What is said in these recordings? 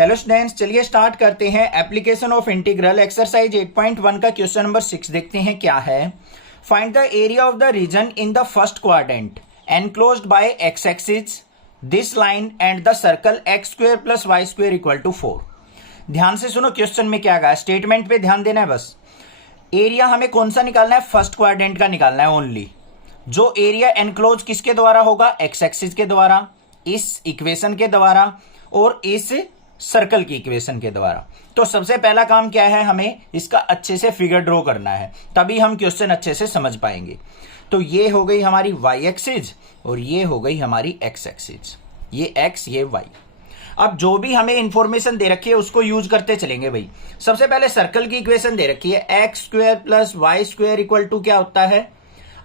Hello students, चलिए start करते हैं। एप्लीकेशन ऑफ इंटीग्रल एक्सरसाइज 8.1 का क्वेश्चन नंबर 6 देखते हैं क्या है। Find the area of the region in the first quadrant enclosed by x axis this line and the circle x square plus y square equal to 4। ध्यान से सुनो question में क्या गया, स्टेटमेंट पे ध्यान देना है बस। एरिया हमें कौन सा निकालना है? फर्स्ट क्वाड्रेंट का निकालना है ओनली। जो एरिया एनक्लोज किसके द्वारा होगा? एक्स एक्सिस के द्वारा, इस इक्वेशन के द्वारा और इस सर्कल की इक्वेशन के द्वारा। तो सबसे पहला काम क्या है, हमें इसका अच्छे से फिगर ड्रॉ करना है, तभी हम क्वेश्चन अच्छे से समझ पाएंगे। तो ये हो गई हमारी वाई एक्सिस और ये हो गई हमारी एक्स एक्सिस, ये एक्स ये वाई। अब जो भी हमें इंफॉर्मेशन दे रखी है उसको यूज करते चलेंगे भाई। सबसे पहले सर्कल की इक्वेशन दे रखी है x square plus y square equal to क्या होता है?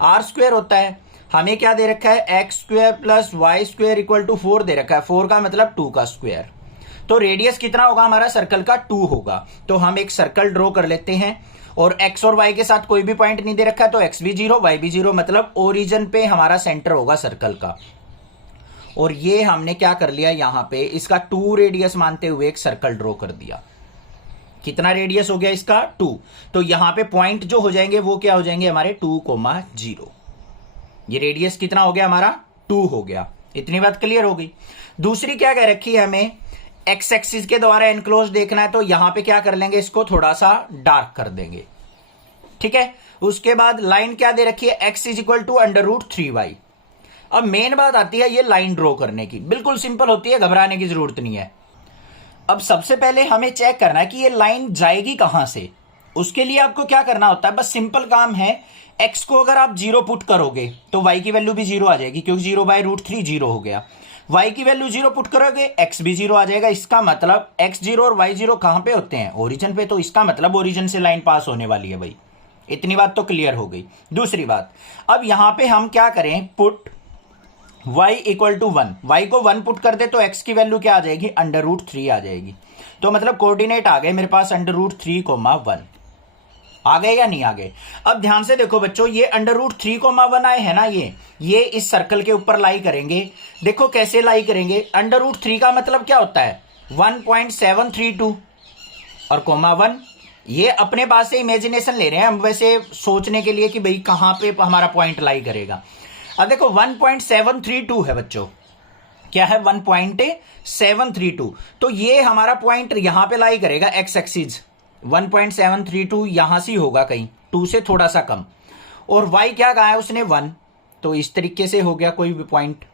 आर स्क्वायर होता है। हमें क्या दे रखा है? X square plus y square equal to 4 दे रखा है। 4 का मतलब 2 का स्क्वायर। तो रेडियस कितना होगा हमारा? सर्कल का 2 होगा। तो हम एक सर्कल ड्रॉ कर लेते हैं और x और y के साथ कोई भी पॉइंट नहीं दे रखा है, तो x भी 0 y भी 0, मतलब ओरिजिन पे हमारा सेंटर होगा सर्कल का। और ये हमने क्या कर लिया, यहां पे इसका 2 रेडियस मानते हुए एक सर्कल ड्रॉ कर दिया। कितना रेडियस हो गया इसका? 2। तो यहां पे पॉइंट जो हो जाएंगे वो क्या हो जाएंगे हमारे? 2,0। ये रेडियस कितना हो गया हमारा? 2 हो गया। इतनी बात क्लियर हो गई। दूसरी क्या कह रखी है हमें? एक्स एक्सिस के द्वारा एनक्लोज देखना है, तो यहां पे क्या कर लेंगे, इसको थोड़ा सा डार्क कर देंगे। ठीक है। उसके बाद लाइन क्या दे रखी है? x is equal to √3y। अब मेन बात आती है ये लाइन ड्रॉ करने की, बिल्कुल सिंपल होती है, घबराने की जरूरत नहीं है। अब सबसे पहले हमें चेक करना है कि ये लाइन जाएगी कहां से। उसके लिए आपको क्या करना होता है, बस सिंपल काम है। x को अगर आप 0 पुट करोगे तो y की वैल्यू भी 0 आ जाएगी, क्योंकि 0/√3 0 हो गया। y की वैल्यू 0 पुट करोगे x भी 0 आ जाएगा। इसका मतलब x 0 और y 0 कहां पे होते हैं? ओरिजिन पे। तो इसका मतलब ओरिजिन से लाइन पास होने वाली है भाई। इतनी बात तो क्लियर हो गई। दूसरी बात, अब यहां पे हम क्या करें, put y equal to 1। y को 1 पुट कर दे तो x की वैल्यू क्या आ जाएगी? √3 आ जाएगी। तो मतलब कोऑर्डिनेट आ गए मेरे पास √3,1 आ गए या नहीं आ गए? अब ध्यान से देखो बच्चों, ये √3,1 आए है ना, ये इस सर्कल के ऊपर लाई करेंगे। देखो कैसे लाई करेंगे। √3 का मतलब क्या होता है? 1.732 और (1). ये अपने पास से इमेजिनेशन ले रहे हैं हम, वैसे सोचने के लिए कि भाई कहां पे हमारा पॉइंट लाई करेगा। अब देखो 1.732 है बच्चों, क्या है? 1.732। तो ये हमारा पॉइंट यहां पे लाई करेगा एक्स एक्सिस। 1.732 यहां से होगा कहीं, 2 से थोड़ा सा कम। और y क्या कहा है उसने? 1। तो इस तरीके से हो गया कोई भी पॉइंट।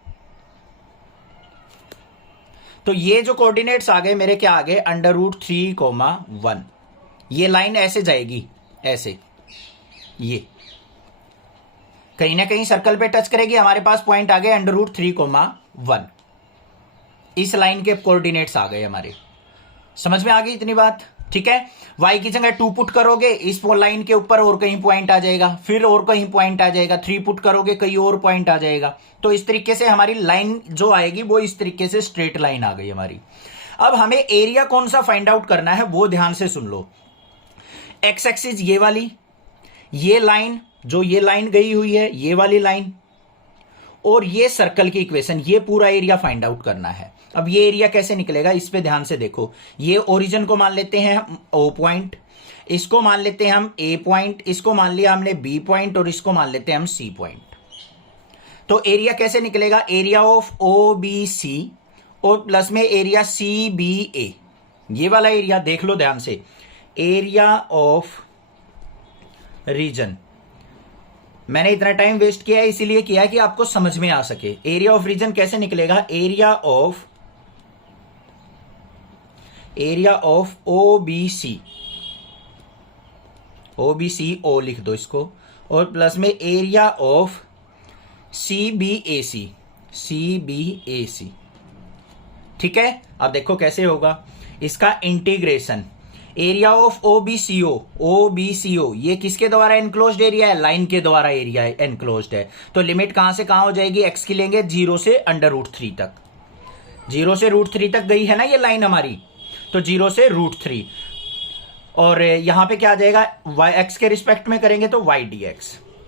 तो ये जो कोऑर्डिनेट्स आ गए मेरे, क्या आ गए? √3,1। ये लाइन ऐसे जाएगी, ऐसे, ये कहीं ना कहीं सर्कल पे टच करेगी। हमारे पास पॉइंट आ गए √3,1। इस लाइन के कोऑर्डिनेट्स आ गए हमारे। समझ में आ गई इतनी बात? ठीक है। y की जगह 2 पुट करोगे, इस लाइन के ऊपर और कहीं पॉइंट आ जाएगा, फिर और कहीं पॉइंट आ जाएगा। 3 पुट करोगे, कहीं और पॉइंट आ जाएगा। तो इस तरीके से हमारी लाइन जो आएगी वो इस तरीके से स्ट्रेट लाइन आ गई हमारी। अब हमें एरिया कौन सा फाइंड आउट करना है वो ध्यान से सुन लो। एक्स एक्सिस ये वाली, ये लाइन जो ये लाइन गई हुई है, ये वाली लाइन, और ये सर्कल की इक्वेशन, ये पूरा एरिया फाइंड आउट करना है। अब ये एरिया कैसे निकलेगा, इस पे ध्यान से देखो। ये ओरिजिन को मान लेते हैं हम O पॉइंट, इसको मान लेते हैं हम A पॉइंट, इसको मान लिया हमने B पॉइंट और इसको मान लेते हैं हम C पॉइंट। तो एरिया कैसे निकलेगा? एरिया ऑफ OBC और प्लस में एरिया CBA। ये वाला एरिया देख लो ध्यान से, एरिया ऑफ रीजन। मैंने इतना टाइम वेस्ट किया है इसीलिए किया कि आपको समझ में आ सके। एरिया ऑफ रीजन कैसे निकलेगा? एरिया ऑफ OBC, O लिख दो इसको, और प्लस में एरिया ऑफ CBAC। ठीक है। अब देखो कैसे होगा इसका इंटीग्रेशन। एरिया ऑफ OBCO, ये किसके द्वारा एनक्लोज्ड एरिया है? लाइन के द्वारा एरिया एनक्लोज्ड है। तो लिमिट कहां से कहां हो जाएगी? x की लेंगे 0 से √3 तक। 0 से √3 तक गई है ना ये लाइन हमारी, तो 0 से √3। और यहां पे क्या आ जाएगा? x के रिस्पेक्ट में करेंगे तो y dx,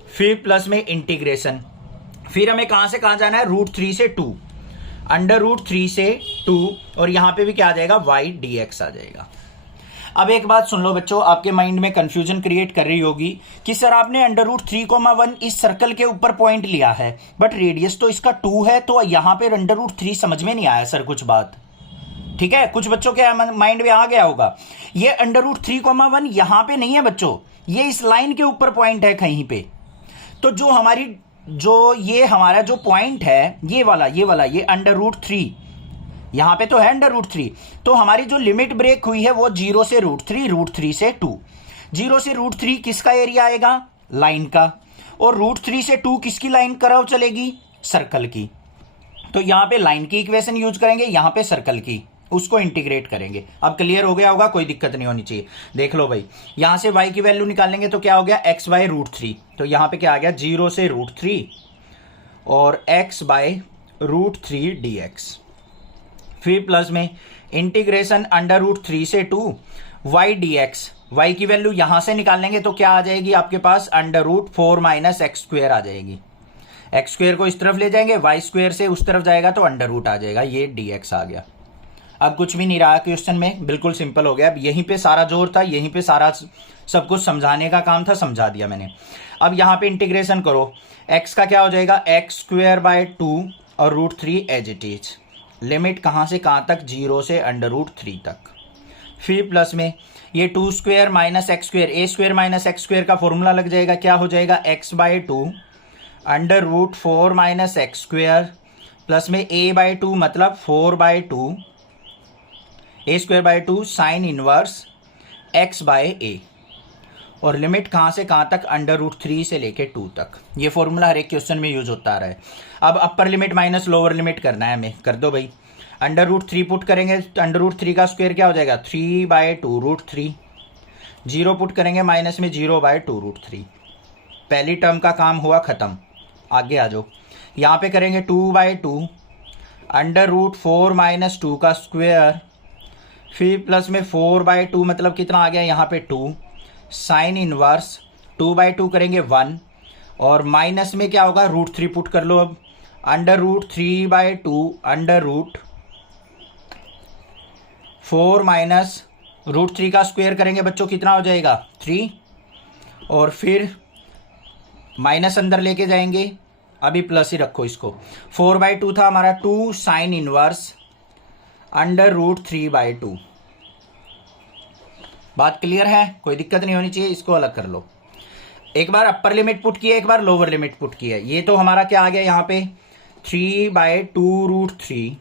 फिर प्लस में इंटीग्रेशन। फिर हमें कहां से कहां जाना है? √3 से 2। √3 से 2 और यहां पे भी क्या आ जाएगा y dx आ जाएगा। अब एक बात सुन लो बच्चों, आपके माइंड में कंफ्यूजन क्रिएट कर रही होगी कि सर आपने √3,1 इस सर्कल के ऊपर पॉइंट लिया है बट रेडियस तो इसका 2 है, तो यहां पे √3 समझ में नहीं आया सर कुछ बात। ठीक है, कुछ बच्चों के माइंड में आ गया होगा। ये √3,1 यहां पे नहीं है बच्चों, ये इस लाइन के ऊपर पॉइंट है कहीं पे। तो जो ये हमारा जो पॉइंट है ये वाला ये √3 यहां पे तो है √3, तो हमारी जो लिमिट ब्रेक हुई है वो 0 से √3 से 2। 0 से √3 किसका एरिया आएगा? लाइन का। और √3 से 2 किसकी लाइन कर्व चलेगी? सर्कल की। तो यहां पे लाइन की इक्वेशन यूज करेंगे, यहां पे सर्कल की, उसको इंटीग्रेट करेंगे। अब क्लियर हो गया होगा, कोई दिक्कत नहीं होनी चाहिए। देख लो भाई, यहां से y की वैल्यू निकालेंगे तो क्या हो गया? x by √3। तो यहां पे क्या आ गया? 0 से √3 और x बाय √3 dx। फिर प्लस में इंटीग्रेशन √3 से 2 y dx। y की वैल्यू यहां से निकालेंगे तो क्या आ जाएगी आपके पास? √4 माइनस x² आ जाएगी। x² को इस तरफ ले जाएंगे, y² से उस तरफ जाएगा तो √ आ जाएगा। ये dx आ गया। अब कुछ भी नहीं रहा क्वेश्चन में, बिल्कुल सिंपल हो गया। अब यहीं पे सारा जोर था, यहीं पे सारा सब कुछ समझाने का काम था, समझा दिया मैंने। अब यहां पे इंटीग्रेशन करो, x का क्या हो जाएगा? x² बाय 2 और √3 एज इट इज। लिमिट कहां से कहां तक? 0 से √3 तक। फिर प्लस में ये 2² minus x², a² minus x² का फॉर्मूला लग जाएगा। क्या हो जाएगा? x by 2 √4 minus x² plus में a बाय 2 मतलब 4 by 2 a² by 2 sine inverse x by a। और लिमिट कहां से कहां तक? √3 से लेके 2 तक। ये फॉर्मूला हर एक क्वेश्चन में यूज होता रहा है। अब upper limit minus lower limit करना है हमें, कर दो भाई। √3 पुट करेंगे, √3 का स्क्वायर क्या हो जाएगा? 3 बाय 2 √3। 0 पुट करेंगे, माइनस में 0 बाय 2 √3। पहली टर्म का काम हुआ खत्म। आगे आ जाओ, यहाँ पे करेंगे 2 बाय 2 √4 माइनस 2 का स्क्वायर, फिर प्लस में 4 बाय 2 मतलब कितना आ गया यहाँ पे? 2 साइन इनवर्स 2 बाय 2 करेंगे 1 और माइनस में क्या होगा? √3 पुट कर लो। अब √3 बाय 2 √4 माइनस √3 का स्क्वायर करेंगे बच्चों, कितना हो जाएगा? 3 और फिर माइनस अंदर लेके जाएंगे, अभी प्लस ही रखो इसको। 4 बाय 2 था हमारा, 2 साइन इनवर्स √3 बाय 2। बात क्लियर है? कोई दिक्कत नहीं होनी चाहिए। इसको अलग कर लो। एक बार अपर लिमिट पुट की है, एक बार लोअर लिमिट पुट की है। ये तो हमारा क्या आ गया यहाँ पे? 3 बाय 2 √3,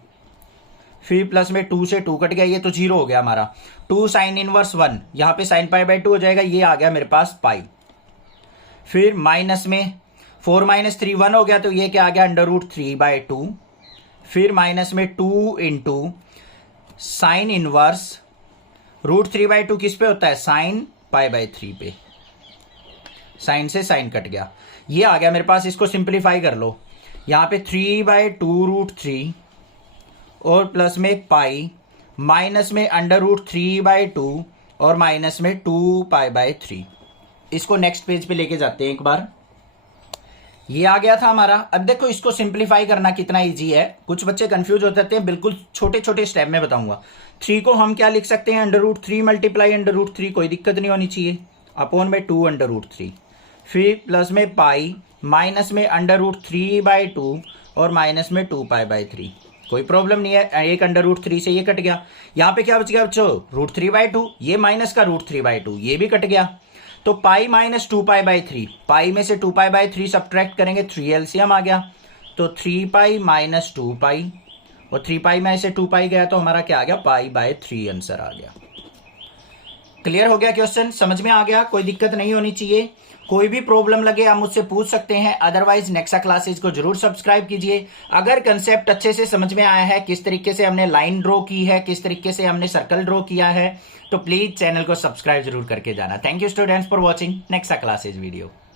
फिर प्लस में 2 से 2 कट गया, ये तो 0 हो गया हमारा। 2 साइन इनवर्स 1, यहाँ पे साइन पाई बाय 2 हो जाएगा, ये आ गया मेरे पास पाई। फिर माइनस में 4 माइनस 3 1 हो गया, तो ये क्या आ गया? √3 बाय 2। फिर माइनस में 2 इंटू साइन इनवर्स √3 बाय 2 किस पे होता है? साइन पाई बाय 3 पे। साइन से साइन कट गया, ये आ गया मेरे पास। इसको सिंप्लीफाई कर लो, यहाँ पे 3 बाय 2 √3 और प्लस में पाई, माइनस में √3 बाय 2 और माइनस में 2 पाई बाय 3। इसको नेक्स्ट पेज पे लेके जाते हैं एक बार। ये आ गया था हमारा। अब देखो इसको सिंप्लीफाई करना कितना इजी है। कुछ बच्चे कंफ्यूज हो जाते हैं, बिल्कुल छोटे छोटे स्टेप में बताऊंगा। 3 को हम क्या लिख सकते हैं? √3 मल्टीप्लाई √3, कोई दिक्कत नहीं होनी चाहिए, अपॉन में 2 √3। फिर प्लस में पाई, माइनस में √3 बाय 2 और माइनस में 2 पाई बाय 3। कोई प्रॉब्लम नहीं है, एक √3 से ये कट गया। यहाँ पे क्या बच गया बच्चों? √3 बाय 2, ये माइनस का √3 बाय 2, ये भी कट गया। तो पाई माइनस 2 पाई बाय 3, पाई में से 2 पाई बाय 3 सब्ट्रैक्ट करेंगे, 3 एलसीएम आ गया। तो 3 पाई माइनस 2 पाई और 3 पाई में से 2 पाई गया तो हमारा क्या आ गया? पाई बाय 3 आंसर आ गया। क्लियर हो गया क्वेश्चन? समझ में आ गया? कोई दिक्कत नहीं होनी चाहिए। कोई भी प्रॉब्लम लगे आप मुझसे पूछ सकते हैं, अदरवाइज नेक्सा क्लासेज को जरूर सब्सक्राइब कीजिए। अगर कंसेप्ट अच्छे से समझ में आया है, किस तरीके से हमने लाइन ड्रॉ की है, किस तरीके से हमने सर्कल ड्रॉ किया है, तो प्लीज चैनल को सब्सक्राइब जरूर करके जाना। Thank you students for watching Nexa classes video.